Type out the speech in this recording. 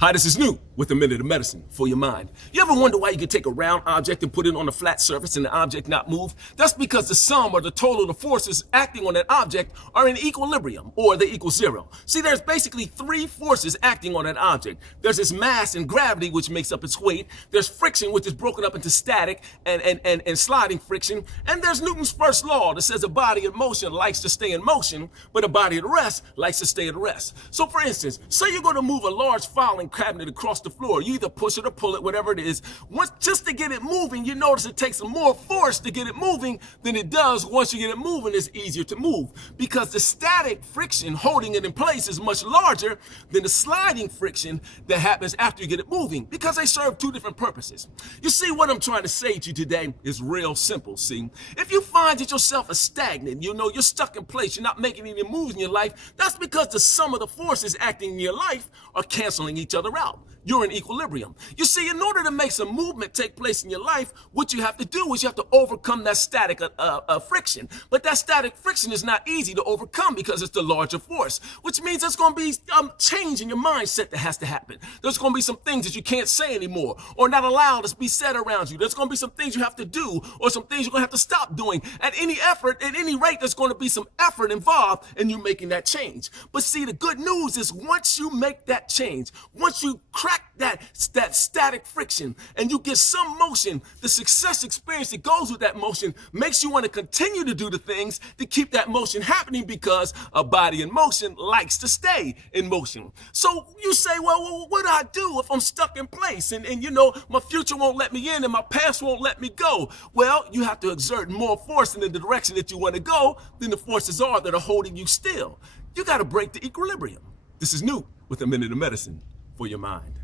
Hi, this is New with a minute of medicine for your mind. You ever wonder why you can take a round object and put it on a flat surface and the object not move? That's because the sum or the total of the forces acting on that object are in equilibrium, or they equal zero. See, there's basically three forces acting on that object. There's its mass and gravity, which makes up its weight. There's friction, which is broken up into static and sliding friction. And there's Newton's first law that says a body in motion likes to stay in motion, but a body at rest likes to stay at rest. So for instance, say you're going to move a large filing cabinet across the floor. You either push it or pull it, whatever it is. Just to get it moving, you notice it takes more force to get it moving than it does once you get it moving. It's easier to move because the static friction holding it in place is much larger than the sliding friction that happens after you get it moving, because they serve two different purposes. You see, what I'm trying to say to you today is real simple. See, if you find that yourself is stagnant, you're stuck in place, you're not making any moves in your life, that's because the sum of the forces acting in your life are canceling each other out. You're in equilibrium. You see, in order to make some movement take place in your life, what you have to do is you have to overcome that static friction. But that static friction is not easy to overcome because it's the larger force, which means there's going to be change in your mindset that has to happen. There's going to be some things that you can't say anymore or not allowed to be said around you. There's going to be some things you have to do or some things you're going to have to stop doing. At any rate, there's going to be some effort involved in you making that change. But see, the good news is once you make that change, once you crack that static friction and you get some motion, the success experience that goes with that motion makes you want to continue to do the things to keep that motion happening, because a body in motion likes to stay in motion. So you say, well, what do I do if I'm stuck in place and my future won't let me in and my past won't let me go? Well, you have to exert more force in the direction that you want to go than the forces are that are holding you still. You got to break the equilibrium. This is New with a minute of medicine for your mind.